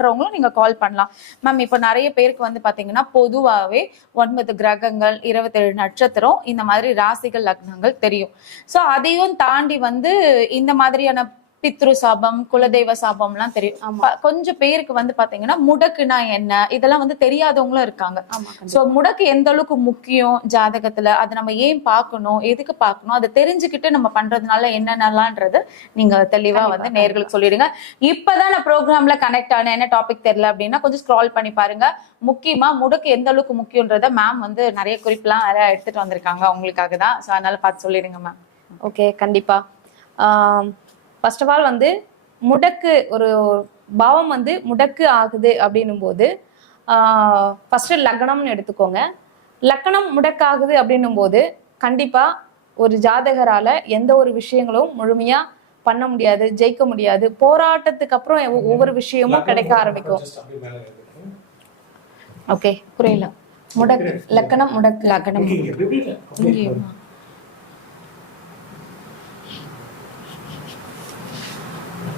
பண்றவங்களும் நீங்க கால் பண்ணலாம். மேம் இப்போ நிறைய பேருக்கு வந்து பாத்தீங்கன்னா பொதுவாகவே ஒன்பது கிரகங்கள் இருபத்தேழு நட்சத்திரம் இந்த மாதிரி ராசிகள் லக்னங்கள் தெரியும். ஸோ அதையும் தாண்டி வந்து இந்த மாதிரியான பித்ரு சாபம் குலதெய்வ சாபம்லாம் தெரியும் ப- கொஞ்சம் பேருக்கு வந்து பாத்தீங்கன்னா முடக்குனா என்ன? இதெல்லாம் வந்து தெரியாதவங்களும் இருக்காங்க. சோ முடக்கு எந்த அளவுக்கு முக்கியம் ஜாதகத்துல? அதை நம்ம ஏன் பார்க்கணும்? எதுக்கு பார்க்கணும்? அதை தெரிஞ்சுக்கிட்டு நம்ம பண்றதுனால என்னென்னலான்றது நீங்க தெளிவா வந்து நேர்களுக்கு சொல்லிடுங்க. இப்பதான் நான் ப்ரோக்ராம்ல கனெக்ட் ஆன என்ன டாபிக் தெரியல அப்படின்னா கொஞ்சம் ஸ்க்ரால் பண்ணி பாருங்க. முக்கியமா முடக்கு எந்த அளவுக்கு முக்கியன்றத மேம் வந்து நிறைய குறிப்பெல்லாம் எடுத்துட்டு வந்திருக்காங்க. உங்களுக்காக தான். சோ அதனால பார்த்து சொல்லிடுங்க மேம் ஓகே கண்டிப்பா. ஃபர்ஸ்ட் ஆஃப் ஆல் வந்து முடக்கு ஒரு பாவம் வந்து முடக்கு ஆகுது அப்படின்னும் போது ஃபர்ஸ்ட் லக்னம்னு எடுத்துக்கோங்க. லக்னம் முடக்காகுது அப்படின்னும் போது கண்டிப்பா ஒரு ஜாதகரால எந்த ஒரு விஷயங்களும் முழுமையா பண்ண முடியாது ஜெயிக்க முடியாது. போராட்டத்துக்கு அப்புறம் ஒவ்வொ- ஒவ்வொரு விஷயமும் கிடைக்க ஆரம்பிக்கும். ஓகே புரியல. முடக்கு லக்கணம் முடக்கு. லக்னம்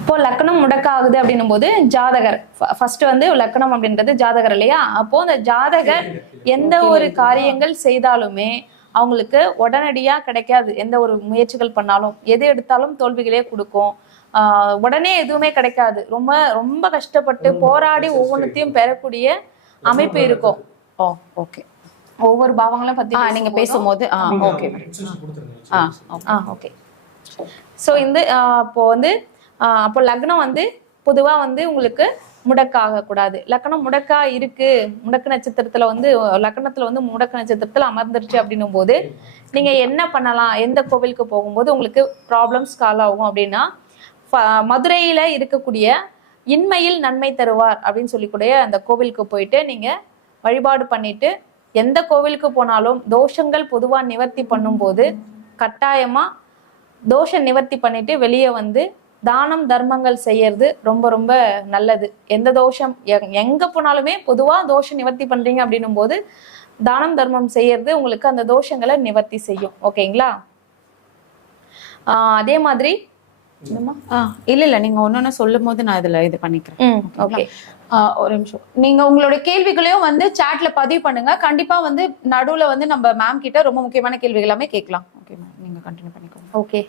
இப்போ லக்னம் முடக்காகுது அப்படின்னும் போது ஜாதகர் ஃபர்ஸ்ட் வந்து லக்னம் அப்படின்றது ஜாதகர் இல்லையா? அப்போ அந்த ஜாதகர் எந்த ஒரு காரியங்கள் செய்தாலுமே அவங்களுக்கு உடனடியா கிடைக்காது. எந்த ஒரு முயற்சிகள் பண்ணாலும் எது எடுத்தாலும் தோல்விகளே கொடுக்கும். உடனே எதுவுமே கிடைக்காது. ரொம்ப ரொம்ப கஷ்டப்பட்டு போராடி ஒவ்வொன்றத்தையும் பெறக்கூடிய அமைப்பு இருக்கும். Oh okay. ஒவ்வொரு பாவங்களும் பத்தி நீங்க பேசும்போது ஆ ஓகே. ஆ ஓகே. ஆ ஓகே. ஸோ இந்த ஆ, அப்போ வந்து அப்போ லக்னம் வந்து பொதுவாக வந்து உங்களுக்கு முடக்காக கூடாது லக்னம் முடக்கா இருக்கு. முடக்கு நட்சத்திரத்துல வந்து லக்னத்துல வந்து முடக்கு நட்சத்திரத்துல அமர்ந்துருச்சு அப்படின்னும் போது நீங்க என்ன பண்ணலாம்? எந்த கோவிலுக்கு போகும்போது உங்களுக்கு ப்ராப்ளம்ஸ் கால் ஆகும் அப்படின்னா ஃப- மதுரையில இருக்கக்கூடிய இன்மையில் நன்மை தருவார் அப்படின்னு சொல்லிக்கூடிய அந்த கோவிலுக்கு போயிட்டு நீங்க வழிபாடு பண்ணிட்டு எந்த கோவிலுக்கு போனாலும் தோஷங்கள் பொதுவாக நிவர்த்தி பண்ணும்போது கட்டாயமா தோஷ நிவர்த்தி பண்ணிட்டு வெளியே வந்து தானம் தர்மங்கள் செய்யறது ரொம்ப ரொம்ப நல்லது. எந்த தோஷம் எங்க போனாலுமே பொதுவா தோஷ நிவர்த்தி பண்றீங்க அப்படின்னும் போது தானம் தர்மம் செய்யறது உங்களுக்கு அந்த தோஷங்களை நிவர்த்தி செய்யும். ஓகேங்களா? அதே மாதிரி இல்ல இல்ல. நீங்க ஒன்னொன்னு சொல்லும் போது நான் இதுல இது பண்ணிக்கிறேன். ஓகே. ஒரு நிமிஷம். நீங்க உங்களோட கேள்விகளையும் வந்து சாட்ல பதிவு பண்ணுங்க. கண்டிப்பா வந்து நடுவுல வந்து நம்ம மேம் கிட்ட ரொம்ப முக்கியமான கேள்விகள் எல்லாமே கேட்கலாம். ஓகே மேம் நீங்க கண்டினியூ பண்ணிக்கோங்க. ஓகே.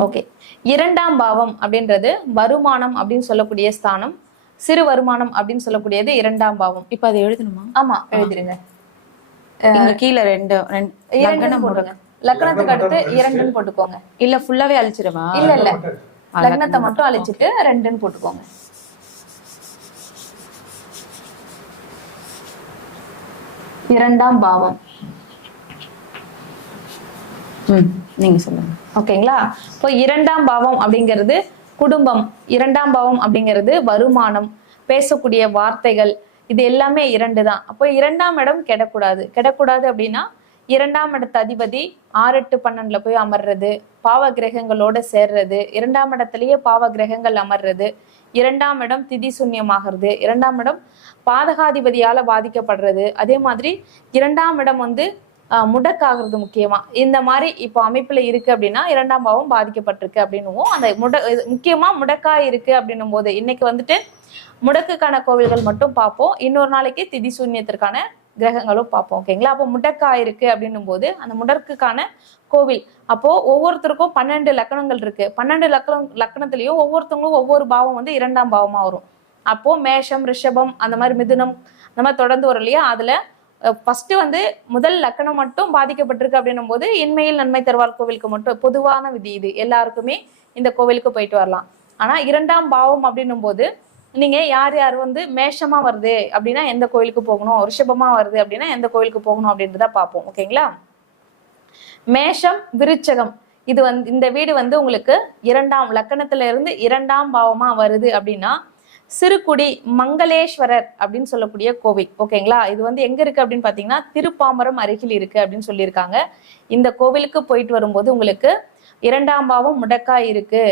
ஓகே. இரண்டாம் பாவம் அப்படின்றது வருமானம் அப்படின்னு சொல்லக்கூடிய ஸ்தானம் சிறு வருமானம் அப்படின்னு சொல்லக்கூடியது இரண்டாம் பாவம். இப்ப அதை எழுதணுமா? ஆமா எழுதிருங்க. இங்க கீழே ரெண்டு ரெண்டு இரண்டுன்னு லக்னம் போடுங்க. லக்னத்துக்கு அடுத்து இரண்டுன்னு போட்டுக்கோங்க. இல்ல ஃபுல்லாவே அழிச்சிடவா? இல்ல இல்ல. லக்னத்தை மட்டும் அழிச்சிட்டு ரெண்டுன்னு போட்டுக்கோங்க. இரண்டாம் பாவம். ம். நீங்க சொல்லுங்க. ஓகேங்களா? இப்போ இரண்டாம் பாவம் அப்படிங்கிறது குடும்பம். இரண்டாம் பாவம் அப்படிங்கிறது வருமானம் பேசக்கூடிய வார்த்தைகள் இது எல்லாமே இரண்டு தான். அப்போ இரண்டாம் இடம் கெடக்கூடாது. கெடக்கூடாது அப்படின்னா இரண்டாம் இடத்து அதிபதி ஆறு எட்டு பன்னெண்டுல போய் அமர்றது பாவ கிரகங்களோட சேர்றது இரண்டாம் இடத்துலயே பாவ கிரகங்கள் அமர்றது இரண்டாம் இடம் திதி சூன்யமாகிறது இரண்டாம் இடம் பாதகாதிபதியால பாதிக்கப்படுறது. அதே மாதிரி இரண்டாம் இடம் வந்து முடக்காகிறது முக்கியமா. இந்த மாதிரி இப்போ அமைப்புல இருக்கு அப்படின்னா இரண்டாம் பாவம் பாதிக்கப்பட்டிருக்கு அப்படின்னுவோம். அந்த முட முக்கியமா முடக்கா இருக்கு அப்படின்னும் போது இன்னைக்கு வந்துட்டு முடக்குக்கான கோவில்கள் மட்டும் பார்ப்போம். இன்னொரு நாளைக்கு திதி சூன்யத்திற்கான கிரகங்களும் பார்ப்போம். ஓகேங்களா அப்போ முடக்கா இருக்கு அப்படின்னும் போது அந்த முடக்குக்கான கோவில் அப்போ ஒவ்வொருத்தருக்கும் பன்னெண்டு லக்கணங்கள் இருக்கு. பன்னெண்டு லக்கணம் லக்கணத்திலையும் ஒவ்வொருத்தவங்களும் ஒவ்வொரு பாவம் வந்து இரண்டாம் பாவமா வரும். அப்போ மேஷம் ரிஷபம் அந்த மாதிரி மிதுனம் அந்த மாதிரி தொடர்ந்து வரும் இல்லையா? அதுல ஃபர்ஸ்ட் வந்து முதல் லக்கணம் மட்டும் பாதிக்கப்பட்டிருக்கு அப்படின்னும் போது இன்மையில் நன்மை தருவார் கோவிலுக்கு மட்டும். பொதுவான விதி இது. எல்லாருக்குமே இந்த கோவிலுக்கு போயிட்டு வரலாம். ஆனா இரண்டாம் பாவம் அப்படின்னும் போது நீங்க யார் யார் வந்து மேஷமா வருது அப்படின்னா எந்த கோயிலுக்கு போகணும்? ரிஷபமா வருது அப்படின்னா எந்த கோயிலுக்கு போகணும் அப்படின்றத பார்ப்போம். ஓகேங்களா? மேஷம் விருச்சகம். இது வந்து இந்த வீடு வந்து உங்களுக்கு இரண்டாம் லக்கணத்துல இருந்து இரண்டாம் பாவமா வருது அப்படின்னா சிறுகுடி மங்களேஸ்வரர் அப்படின்னு சொல்லக்கூடிய கோவில். ஓகேங்களா? இது வந்து எங்க இருக்கு அப்படின்னு பாத்தீங்கன்னா திருப்பாமரம் அருகில் இருக்கு அப்படின்னு சொல்லியிருக்காங்க. இந்த கோவிலுக்கு போயிட்டு வரும்போது உங்களுக்கு இரண்டாம் பாவம் முடக்காய் இருக்கு.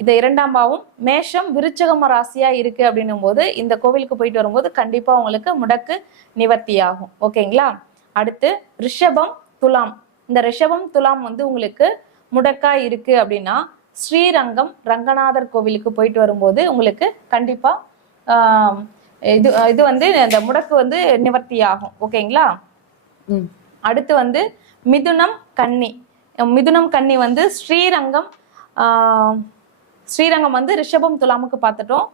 இந்த இரண்டாம் பாவம் மேஷம் விருச்சகம ராசியா இருக்கு அப்படின்னும் போது இந்த கோவிலுக்கு போயிட்டு வரும்போது கண்டிப்பா உங்களுக்கு முடக்கு நிவர்த்தி ஆகும் ஓகேங்களா? அடுத்து ரிஷபம் துலாம். இந்த ரிஷபம் துலாம் வந்து உங்களுக்கு முடக்கா இருக்கு அப்படின்னா ஸ்ரீரங்கம் ரங்கநாதர் கோவிலுக்கு போயிட்டு வரும்போது உங்களுக்கு கண்டிப்பா ஆஹ், இது இது வந்து இந்த முடக்கு வந்து நிவர்த்தி ஆகும். ஓகேங்களா? ம். அடுத்து வந்து மிதுனம் கன்னி. மிதுனம் கன்னி வந்து ஸ்ரீரங்கம் ஸ்ரீரங்கம் வந்து ரிஷபம் துலாமுக்கு பார்த்துட்டோம்.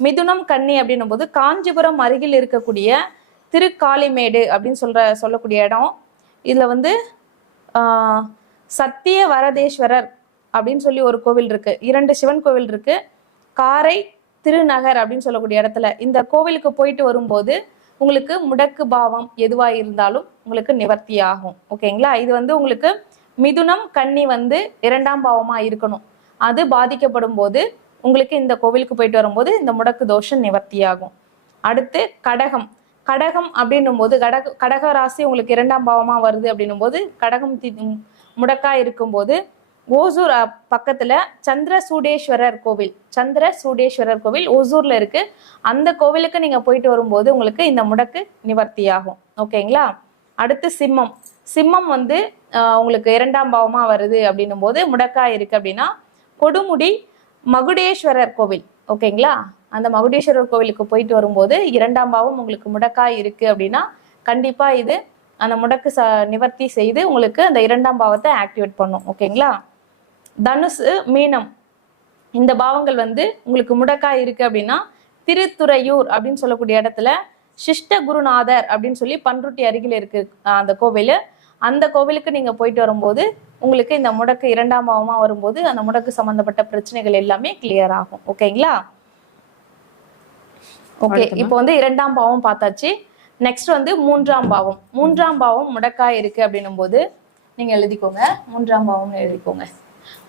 மிதுனம் கன்னி அப்படின்னும் போது காஞ்சிபுரம் அருகில் இருக்கக்கூடிய திருக்காளிமேடு அப்படின்னு சொல்ற சொல்லக்கூடிய இடம். இதுல வந்து சத்திய வரதேஸ்வரர் அப்படின்னு சொல்லி ஒரு கோவில் இருக்கு. இரண்டு சிவன் கோவில் இருக்கு. காரை திருநகர் அப்படின்னு சொல்லக்கூடிய இடத்துல இந்த கோவிலுக்கு போயிட்டு வரும்போது உங்களுக்கு முடக்கு பாவம் எதுவாக இருந்தாலும் உங்களுக்கு நிவர்த்தி ஆகும். ஓகேங்களா இது வந்து உங்களுக்கு மிதுனம் கன்னி வந்து இரண்டாம் பாவமாக இருக்கணும். அது பாதிக்கப்படும் போது உங்களுக்கு இந்த கோவிலுக்கு போயிட்டு வரும்போது இந்த முடக்கு தோஷம் நிவர்த்தி ஆகும். அடுத்து கடகம். கடகம் அப்படின்னும் போது கடக கடக ராசி உங்களுக்கு இரண்டாம் பாவமாக வருது அப்படின்னும் போது கடகம் தி- முடக்கா இருக்கும்போது ஓசூர் அ, பக்கத்துல சந்திர சூடேஸ்வரர் கோவில். சந்திர சூடேஸ்வரர் கோவில் ஓசூர்ல இருக்கு. அந்த கோவிலுக்கு நீங்க போயிட்டு வரும்போது உங்களுக்கு இந்த முடக்கு நிவர்த்தி ஆகும் ஓகேங்களா? அடுத்து சிம்மம். சிம்மம் வந்து உங்களுக்கு இரண்டாம் பாவமா வருது அப்படின்னும் போது முடக்கா இருக்கு அப்படின்னா கொடுமுடி மகுடேஸ்வரர் கோவில். ஓகேங்களா? அந்த மகுடேஸ்வரர் கோவிலுக்கு போயிட்டு வரும்போது இரண்டாம் பாவம் உங்களுக்கு முடக்காய் இருக்கு அப்படின்னா கண்டிப்பா இது அந்த முடக்கு ச நிவர்த்தி செய்து உங்களுக்கு அந்த இரண்டாம் பாவத்தை ஆக்டிவேட் பண்ணும். ஓகேங்களா? தனுசு மீனம். இந்த பாவங்கள் வந்து உங்களுக்கு முடக்காய் இருக்கு அப்படின்னா திருத்துறையூர் அப்படின்னு சொல்லக்கூடிய இடத்துல சிஷ்ட குருநாதர் அப்படின்னு சொல்லி பன்ருட்டி அருகில் இருக்கு அந்த கோவில். அந்த கோவிலுக்கு நீங்க போயிட்டு வரும்போது உங்களுக்கு இந்த முடக்கு இரண்டாம் பாவமா வரும்போது அந்த முடக்கு சம்பந்தப்பட்ட பிரச்சனைகள் எல்லாமே கிளியர் ஆகும். ஓகேங்களா? ஓகே இப்போ வந்து இரண்டாம் பாவம் பார்த்தாச்சு. நெக்ஸ்ட் வந்து மூன்றாம் பாவம். மூன்றாம் பாவம் முடக்காய் இருக்கு அப்படின்னும் போது நீங்க எழுதிக்கோங்க. மூன்றாம் பாவம்னு எழுதிக்கோங்க.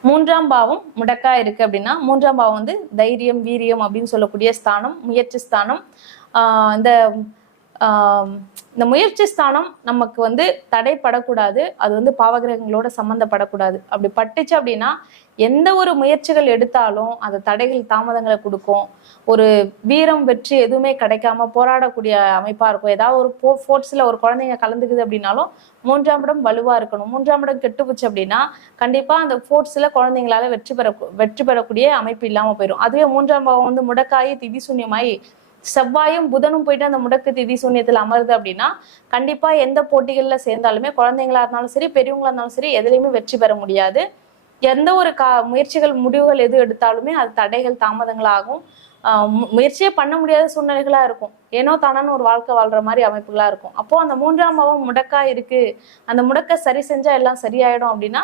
மூன்றாம் பாவம் முடக்கா இருக்கு அப்படின்னா மூன்றாம் பாவம் வந்து தைரியம் வீரியம் அப்படின்னு சொல்லக்கூடிய ஸ்தானம் முயற்சி ஸ்தானம். இந்த இந்த முயற்சி ஸ்தானம் நமக்கு வந்து தடைப்படக்கூடாது. அது வந்து பாவகிரகங்களோட சம்மந்தப்படக்கூடாது அப்படி பட்டுச்சு அப்படின்னா எந்த ஒரு முயற்சிகள் எடுத்தாலும் அது தடைகள் தாமதங்களை கொடுக்கும். ஒரு வீரம் வெற்றி எதுவுமே கிடைக்காம போராடக்கூடிய அமைப்பா இருக்கும். ஏதாவது ஒரு போ ஸ்போர்ட்ஸ்ல ஒரு குழந்தைங்க கலந்துக்குது அப்படின்னாலும் மூன்றாம் இடம் வலுவா இருக்கணும். மூன்றாம் இடம் கெட்டுப்போச்சு அப்படின்னா கண்டிப்பா அந்த ஸ்போர்ட்ஸ்ல குழந்தைங்களால வெற்றி பெற வெற்றி பெறக்கூடிய அமைப்பு இல்லாம போயிடும் அதுவே மூன்றாம் பாவம் வந்து முடக்காயி திதி சூன்யமாயி செவ்வாயும் புதனும் போயிட்டு அந்த முடக்கு திதி சூன்யத்தில் அமருது அப்படின்னா கண்டிப்பா எந்த போட்டிகளில் சேர்ந்தாலுமே குழந்தைங்களா இருந்தாலும் சரி பெரியவங்களா இருந்தாலும் சரி எதுலையுமே வெற்றி பெற முடியாது. எந்த ஒரு கா முயற்சிகள் முடிவுகள் எது எடுத்தாலுமே அது தடைகள் தாமதங்களாகும். முயற்சியே பண்ண முடியாத சூழ்நிலைகளா இருக்கும். ஏனோ தானோன்னு ஒரு வாழ்க்கை வாழ்ற மாதிரி அமைப்புகளா இருக்கும். அப்போ அந்த மூன்றாம் பாவம் முடக்கா இருக்கு. அந்த முடக்க சரி செஞ்சா எல்லாம் சரியாயிடும் அப்படின்னா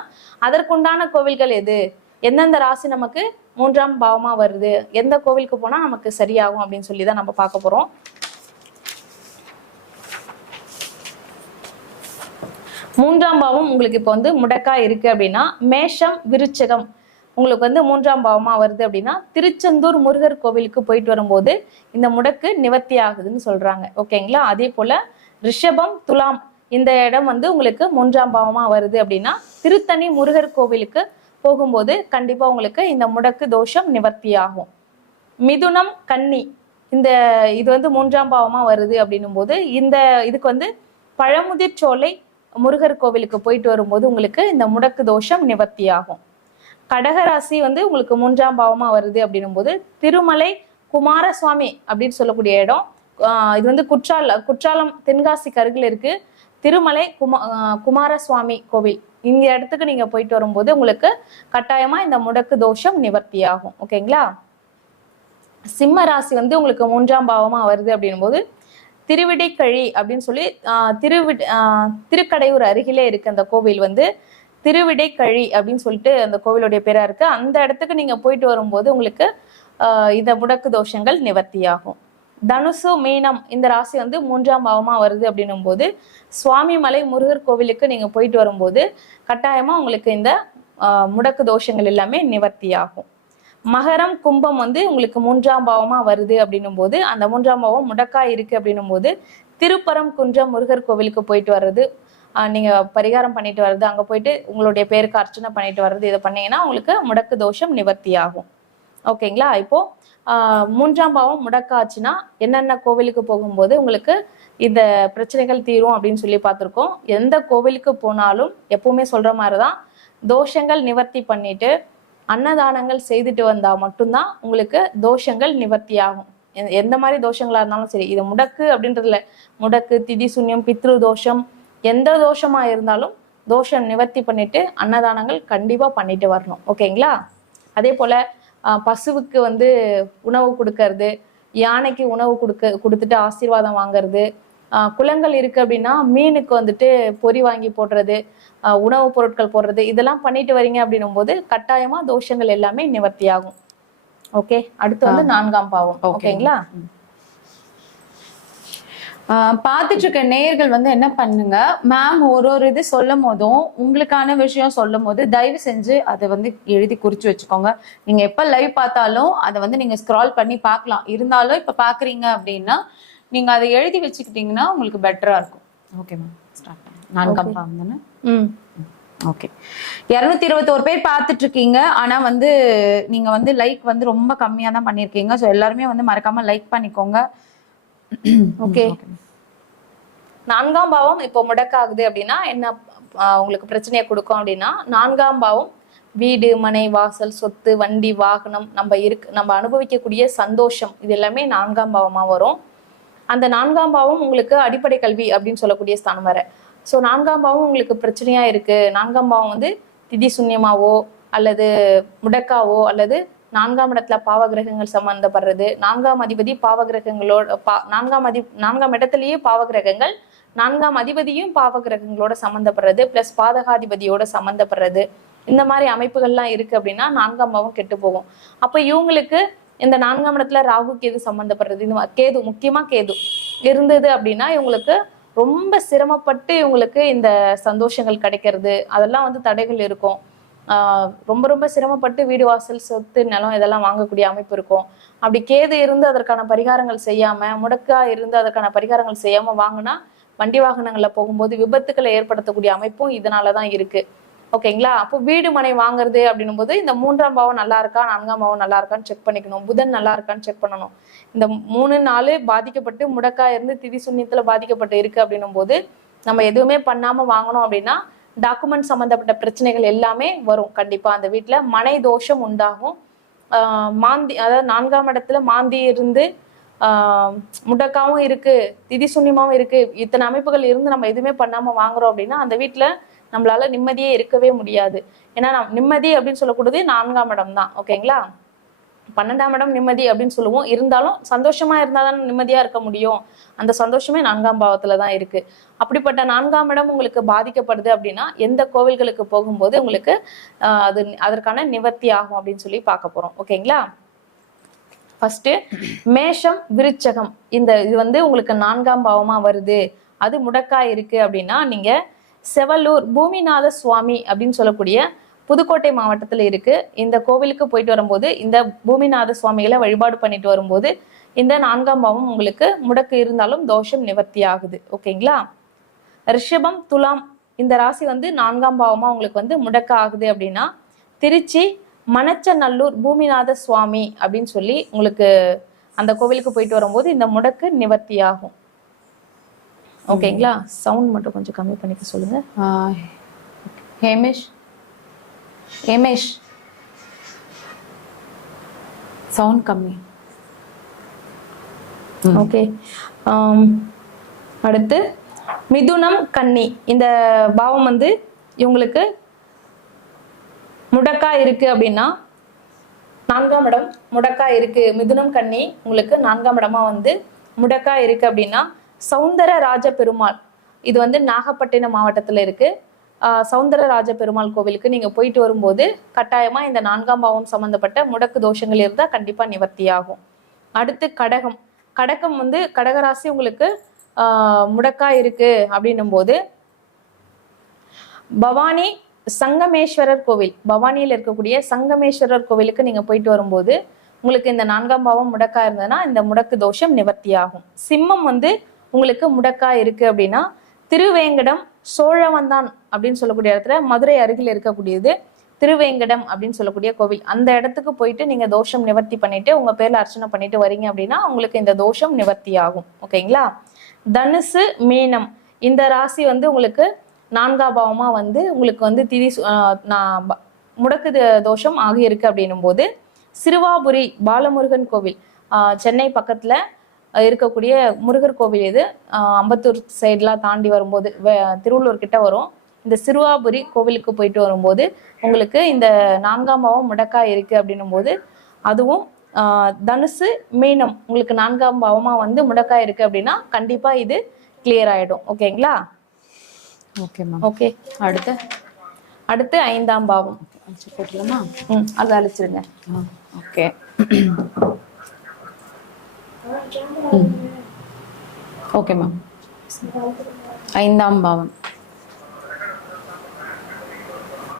அதற்குண்டான கோவில்கள் எது? எந்தெந்த ராசி நமக்கு மூன்றாம் பாவமா வருது. எந்த கோவிலுக்கு போனா நமக்கு சரியாகும் அப்படின்னு சொல்லி தான் நம்ம பார்க்க போறோம். மூன்றாம் பாவம் உங்களுக்கு இப்போ வந்து முடக்கா இருக்கு அப்படின்னா மேஷம் விருச்சகம். உங்களுக்கு வந்து மூன்றாம் பாவமா வருது அப்படின்னா திருச்செந்தூர் முருகர் கோவிலுக்கு போயிட்டு வரும்போது இந்த முடக்கு நிவர்த்தி ஆகுதுன்னு சொல்றாங்க. ஓகேங்களா அதே போல ரிஷபம் துலாம். இந்த இடம் வந்து உங்களுக்கு மூன்றாம் பாவமா வருது அப்படின்னா திருத்தணி முருகர் கோவிலுக்கு போகும்போது கண்டிப்பா உங்களுக்கு இந்த முடக்கு தோஷம் நிவர்த்தி ஆகும் மிதுனம் கன்னி. இந்த இது வந்து மூன்றாம் பாவமா வருது அப்படின்னும் போது இந்த இதுக்கு வந்து பழமுதிர் சோலை முருகர் கோவிலுக்கு போயிட்டு வரும்போது உங்களுக்கு இந்த முடக்கு தோஷம் நிவர்த்தி ஆகும் கடகராசி வந்து உங்களுக்கு மூன்றாம் பாவமா வருது அப்படின்னும் போது திருமலை குமாரசுவாமி அப்படின்னு சொல்லக்கூடிய இடம். இது வந்து குற்றால குற்றாலம் தென்காசிக்கு அருகில் இருக்கு. திருமலை குமா குமாரசுவாமி கோவில். இந்த இடத்துக்கு நீங்க போயிட்டு வரும்போது உங்களுக்கு கட்டாயமா இந்த முடக்கு தோஷம் நிவர்த்தி ஆகும் ஓகேங்களா? சிம்ம ராசி வந்து உங்களுக்கு மூன்றாம் பாவமா வருது அப்படின்னும் போது திருவிடைக்கழி அப்படின்னு சொல்லி ஆஹ் திருக்கடையூர் அருகிலே இருக்கு அந்த கோவில் வந்து திருவிடைக்கழி அப்படின்னு சொல்லிட்டு அந்த கோவிலுடைய பேரா இருக்கு. அந்த இடத்துக்கு நீங்க போயிட்டு வரும்போது உங்களுக்கு இந்த முடக்கு தோஷங்கள் நிவர்த்தியாகும். தனுசு மீனம் இந்த ராசி வந்து மூன்றாம் பாவமாக வருது அப்படின்னும் போது சுவாமிமலை முருகர் கோவிலுக்கு நீங்கள் போயிட்டு வரும்போது கட்டாயமாக உங்களுக்கு இந்த முடக்கு தோஷங்கள் எல்லாமே நிவர்த்தியாகும் மகரம் கும்பம் வந்து உங்களுக்கு மூன்றாம் பாவமாக வருது அப்படின்னும் போது அந்த மூன்றாம் பாவம் முடக்கா இருக்கு அப்படின்னும் போது திருப்பரம் குன்றம் முருகர் கோவிலுக்கு போயிட்டு வர்றது நீங்கள் பரிகாரம் பண்ணிட்டு வர்றது அங்கே போயிட்டு உங்களுடைய பேருக்கு அர்ச்சனை பண்ணிட்டு வர்றது இதை பண்ணீங்கன்னா உங்களுக்கு முடக்கு தோஷம் நிவர்த்தி ஆகும். ஓகேங்களா? இப்போ மூன்றாம் பாவம் முடக்காச்சுன்னா என்னென்ன கோவிலுக்கு போகும்போது உங்களுக்கு இந்த பிரச்சனைகள் தீரும் அப்படின்னு சொல்லி பார்த்துருக்கோம். எந்த கோவிலுக்கு போனாலும் எப்பவுமே சொல்ற மாதிரி தான் தோஷங்கள் நிவர்த்தி பண்ணிட்டு அன்னதானங்கள் செய்துட்டு வந்தா மட்டும்தான் உங்களுக்கு தோஷங்கள் நிவர்த்தி ஆகும் எ- எந்த மாதிரி தோஷங்களா இருந்தாலும் சரி இது முடக்கு அப்படின்றதுல முடக்கு திதி சூன்யம் பித்ரு தோஷம் எந்த தோஷமா இருந்தாலும் தோஷம் நிவர்த்தி பண்ணிட்டு அன்னதானங்கள் கண்டிப்பா பண்ணிட்டு வரணும். ஓகேங்களா? அதே போல பசுவுக்கு வந்து உணவு கொடுக்கறது யானைக்கு உணவு கொடுக்க கொடுத்துட்டு ஆசீர்வாதம் வாங்குறது குளங்கள் இருக்கு அப்படின்னா மீனுக்கு வந்துட்டு பொறி வாங்கி போடுறது உணவுப் பொருட்கள் போடுறது இதெல்லாம் பண்ணிட்டு வரீங்க அப்படின்னும் போது கட்டாயமா தோஷங்கள் எல்லாமே நிவர்த்தி ஆகும் ஓகே அடுத்து வந்து நான்காம் பாவம். ஓகேங்களா? பார்த்துட்டு இருக்க நேயர்கள் வந்து என்ன பண்ணுங்க? மேம் ஒரு ஒரு இது சொல்லும் போதும் உங்களுக்கான விஷயம் சொல்லும் போது தயவு செஞ்சு அதை வந்து எழுதி குறிச்சு வச்சுக்கோங்க. நீங்க எப்ப லைவ் பார்த்தாலும் அதை வந்து நீங்க ஸ்க்ரால் பண்ணி பார்க்கலாம். இருந்தாலும் இப்ப பாக்குறீங்க அப்படின்னா நீங்க அதை எழுதி வச்சுக்கிட்டீங்கன்னா உங்களுக்கு பெட்டரா இருக்கும். ஓகே மேம் ஸ்டார்ட் நான்காம் பாவம் தானே? ம். ஓகே இருநூத்தி இருபத்தோரு பேர் பார்த்துட்டு இருக்கீங்க ஆனா வந்து நீங்க வந்து லைக் வந்து ரொம்ப கம்மியா தான் பண்ணிருக்கீங்க ஸோ எல்லாருமே வந்து மறக்காம லைக் பண்ணிக்கோங்க. ஓகே நான்காம் பாவம் இப்போ முடக்காகுது அப்படின்னா என்ன உங்களுக்கு பிரச்சனையை கொடுக்கும் அப்படின்னா நான்காம் பாவம் வீடு மனை வாசல் சொத்து வண்டி வாகனம் நம்ம இருக்கு நம்ம அனுபவிக்கக்கூடிய சந்தோஷம் இது எல்லாமே நான்காம் பாவமா வரும். அந்த நான்காம் பாவம் உங்களுக்கு அடிப்படை கல்வி அப்படின்னு சொல்லக்கூடிய ஸ்தானம் வர ஸோ நான்காம் பாவம் உங்களுக்கு பிரச்சனையா இருக்கு. நான்காம் பாவம் வந்து திதி சுன்யமாவோ அல்லது முடக்காவோ அல்லது நான்காம் இடத்துல பாவ கிரகங்கள் சம்பந்தப்படுறது. நான்காம் அதிபதி பாவ கிரகங்களோட பா நான்காம் அதி நான்காம் இடத்துலயே பாவ கிரகங்கள் நான்காம் அதிபதியும் பாவ கிரகங்களோட சம்பந்தப்படுறது பிளஸ் பாதகாதிபதியோட சம்பந்தப்படுறது. இந்த மாதிரி அமைப்புகள்லாம் இருக்கு அப்படின்னா நான்காம் பாவம் கெட்டு போகும். அப்ப இவங்களுக்கு இந்த நான்காம் இடத்துல ராகு கேது சம்பந்தப்படுறது இந்த கேது முக்கியமா கேது இருந்தது அப்படின்னா இவங்களுக்கு ரொம்ப சிரமப்பட்டு இவங்களுக்கு இந்த சந்தோஷங்கள் கிடைக்கிறது. அதெல்லாம் வந்து தடைகள் இருக்கும். ரொம்ப ரொம்ப சிரமப்பட்டு வீடு வாசல் சொத்து நிலம் இதெல்லாம் வாங்கக்கூடிய அமைப்பு இருக்கும். அப்படி கேது இருந்து அதற்கான பரிகாரங்கள் செய்யாம முடக்கா இருந்து அதற்கான பரிகாரங்கள் செய்யாம வாங்கினா வண்டி வாகனங்களில் போகும்போது விபத்துக்களை ஏற்படுத்தக்கூடிய அமைப்பும் இதனால தான் இருக்கு. ஓகேங்களா? அப்போ வீடு மனை வாங்குறது அப்படின்னும் போது இந்த மூன்றாம் பாவம் நல்லா இருக்கா? நான்காம் பாவம் நல்லா இருக்கான்னு செக் பண்ணிக்கணும். புதன் நல்லா இருக்கான்னு செக் பண்ணணும். இந்த மூணு நாலு பாதிக்கப்பட்டு முடக்கா இருந்து திதி சுண்ணியத்துல பாதிக்கப்பட்டு இருக்கு அப்படின்னும் போது நம்ம எதுவுமே பண்ணாம வாங்கணும் அப்படின்னா டாக்குமெண்ட் சம்மந்தப்பட்ட பிரச்சனைகள் எல்லாமே வரும். கண்டிப்பாக அந்த வீட்டில் மனை தோஷம் உண்டாகும். மாந்தி அதாவது நான்காம் இடத்துல மாந்தி இருந்து முடக்காவும் இருக்கு திதி சுண்ணியமாவும் இருக்கு. இத்தனை அமைப்புகள் இருந்து நம்ம எதுவுமே பண்ணாம வாங்குறோம் அப்படின்னா அந்த வீட்டில் நம்மளால நிம்மதியே இருக்கவே முடியாது. ஏன்னா நம் நிம்மதி அப்படின்னு சொல்லக்கூடியது நான்காம் இடம் தான். ஓகேங்களா? பன்னெண்டாம் இடம் நிம்மதி அப்படின்னு சொல்லுவோம். இருந்தாலும் சந்தோஷமா இருந்தால் தான் நிம்மதியா இருக்க முடியும். அந்த சந்தோஷமே நான்காம் பாவத்துல தான் இருக்கு. அப்படிப்பட்ட நான்காம் இடம் உங்களுக்கு பாதிக்கப்படுது அப்படின்னா எந்த கோவில்களுக்கு போகும்போது உங்களுக்கு அது அதற்கான நிவர்த்தி ஆகும் அப்படின்னு சொல்லி பார்க்க போறோம். ஓகேங்களா? ஃபர்ஸ்ட் மேஷம் விருச்சகம். இந்த இது வந்து உங்களுக்கு நான்காம் பாவமா வருது. அது முடக்கா இருக்கு அப்படின்னா நீங்க செவலூர் பூமிநாத சுவாமி அப்படின்னு சொல்லக்கூடிய புதுக்கோட்டை மாவட்டத்துல இருக்கு. இந்த கோவிலுக்கு போயிட்டு வரும்போது இந்த பூமிநாத சுவாமிகளை வழிபாடு பண்ணிட்டு வரும்போது இந்த நான்காம் பாவம் உங்களுக்கு முடக்கு இருந்தாலும் தோஷம் நிவர்த்தி ஆகுது. ஓகேங்களா? ரிஷபம் துலாம் இந்த ராசி வந்து நான்காம் பாவமா உங்களுக்கு வந்து முடக்க ஆகுது அப்படின்னா திருச்சி மணச்சநல்லூர் பூமிநாத சுவாமி அப்படின்னு சொல்லி உங்களுக்கு அந்த கோவிலுக்கு போயிட்டு வரும்போது இந்த முடக்கு நிவர்த்தி ஆகும். ஓகேங்களா? சவுண்ட் மட்டும் கொஞ்சம் கம்மி பண்ணிக்க சொல்லுங்க. ஹேமிஷ்? ஹேமேஷ் சவுண்ட் கம்மி. ஓகே அடுத்து மிதுனம் கன்னி. இந்த பாவம் வந்து இவங்களுக்கு முடக்கா இருக்கு அப்படின்னா நான்காம் இடம் முடக்கா இருக்கு. மிதுனம் கன்னி உங்களுக்கு நான்காம் இடமா வந்து முடக்கா இருக்கு அப்படின்னா சௌந்தர ராஜ பெருமாள். இது வந்து நாகப்பட்டினம் மாவட்டத்துல இருக்கு. ஆஹ் பெருமாள் கோவிலுக்கு நீங்க போயிட்டு வரும்போது கட்டாயமா இந்த நான்காம் பாவம் சம்பந்தப்பட்ட முடக்கு தோஷங்கள் இருந்தால் கண்டிப்பா நிவர்த்தி ஆகும் அடுத்து கடகம். கடகம் வந்து கடகராசி உங்களுக்கு முடக்கா இருக்கு அப்படின்னும் போது பவானி சங்கமேஸ்வரர் கோவில் பவானியில் இருக்கக்கூடிய சங்கமேஸ்வரர் கோவிலுக்கு நீங்க போயிட்டு வரும்போது உங்களுக்கு இந்த நான்காம் பாவம் முடக்கா இருந்ததுன்னா இந்த முடக்கு தோஷம் நிவர்த்தி ஆகும் சிம்மம் வந்து உங்களுக்கு முடக்கா இருக்கு அப்படின்னா திருவேங்கடம் சோழவந்தான் அப்படின்னு சொல்லக்கூடிய இடத்துல மதுரை அருகில் இருக்கக்கூடியது திருவேங்கடம் அப்படின்னு சொல்லக்கூடிய கோவில். அந்த இடத்துக்கு போயிட்டு நீங்க தோஷம் நிவர்த்தி பண்ணிட்டு உங்க பேர்ல அர்ச்சனை பண்ணிட்டு வரீங்க அப்படின்னா உங்களுக்கு இந்த தோஷம் நிவர்த்தி ஆகும் ஓகேங்களா? தனுசு மீனம். இந்த ராசி வந்து உங்களுக்கு நான்காம் பாவமா வந்து உங்களுக்கு வந்து திதி சு- நான் முடக்கு தோஷம் ஆகியிருக்கு அப்படின்னும் போது சிறுவாபுரி பாலமுருகன் கோவில். சென்னை பக்கத்துல இருக்கக்கூடிய முருகர் கோவில் இது. அம்பத்தூர் சைட்லாம் தாண்டி வரும்போது திருவள்ளூர் கிட்ட வரும். இந்த சிறுவாபுரி கோவிலுக்கு போயிட்டு வரும்போது உங்களுக்கு இந்த நான்காம் பாவம் முடக்கா இருக்கு அப்படின்னும் போது அதுவும் தனுசு மீனம் உங்களுக்கு நான்காம் பாவமா வந்து முடக்கா இருக்கு அப்படின்னா கண்டிப்பா இது கிளியர் ஆயிடும். ஓகேங்களா ஓகே மேம் ஓகே அடுத்து? அடுத்து ஐந்தாம் பாவம். போட்டுலாமா ம் அதை அழிச்சிருங்க. ஓகே ஓகே மேம் ஐந்தாம் பாவம்.